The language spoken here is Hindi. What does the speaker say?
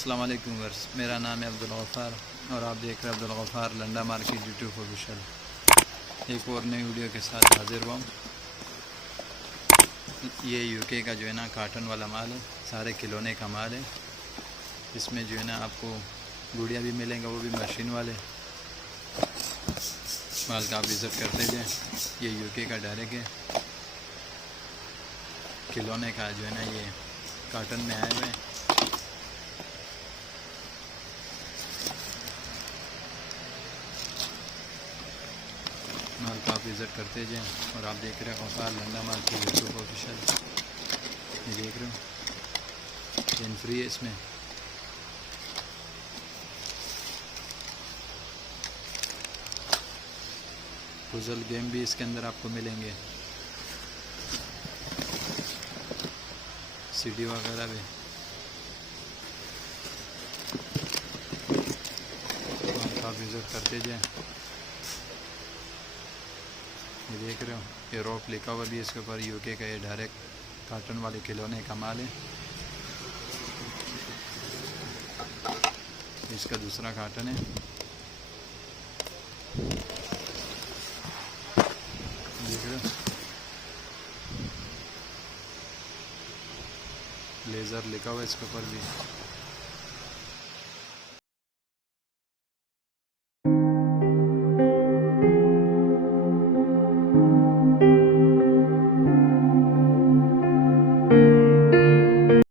अस्सलाम वालेकुम वर्स, मेरा नाम है अब्दुल गफ़ार और आप देख रहे हैं Abdul Gaffar Landa market YouTube official. एक और नई वीडियो के साथ हाजिर हुआ। ये यूके का जो है ना कार्टन वाला माल है, सारे खिलौने का माल है। इसमें जो है ना आपको गुड़िया भी मिलेंगे, वो भी मशीन वाले। माल का आप विज़िट करते जाएँ। ये यूके का डायरेक्ट है, खिलौने का जो है ना ये कार्टन में आए हुए हैं। माल का आप विज़िट करते जाएँ और आप देख रहे हैं गफ़ार लंडा माल की यूट्यूब ऑफिशियल। ये देख रहे हो, पेन फ्री है इसमें। पुज़ल गेम भी इसके अंदर आपको मिलेंगे, सीडी वगैरह भी। माल का आप विज़िट करते जाएँ। ये देख रहे हो, ये रोप लिखा हुआ भी है इसके ऊपर, यूके का ये डायरेक्ट कार्टन वाले खिलौने का माल है। इसका दूसरा कार्टन है। देख रहे हो, लेज़र लिखा हुआ है इसके ऊपर भी।